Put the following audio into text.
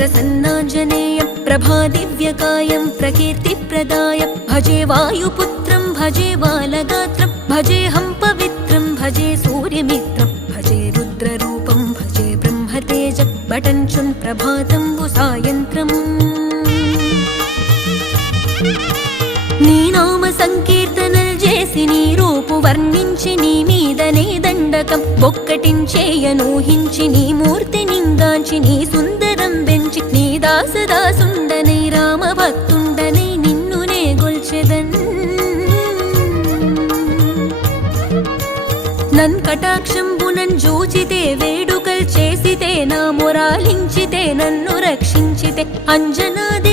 प्रसन्नाञ्जनेयं प्रभादिव्यकायं प्रकीर्तिप्रदाय भजे वायुपुत्रं भजे बालगात्रं भजेऽहं पवित्रं भजे सूर्यमित्रं भजे रुद्ररूपं भजे ब्रह्मतेज बटञ्चुन् प्रभातं सायन्त्रम् నీ నామ సంకీర్తనలు చేసి నీ రూపు వర్ణించి నీ మీదనే దండకం ఒక్కటించేయనూహించి నీ మూర్తి నింగాంచి నీ సుందరం పెంచి నీ దాసదాసుండనై రామభక్తుండనై నిన్నునే గొల్చెదన్ నన్ కటాక్షంబునన్ జూచితే వేడుకల్ చేసితే నా మొరాలించితే నన్ను రక్షించితే అంజనాది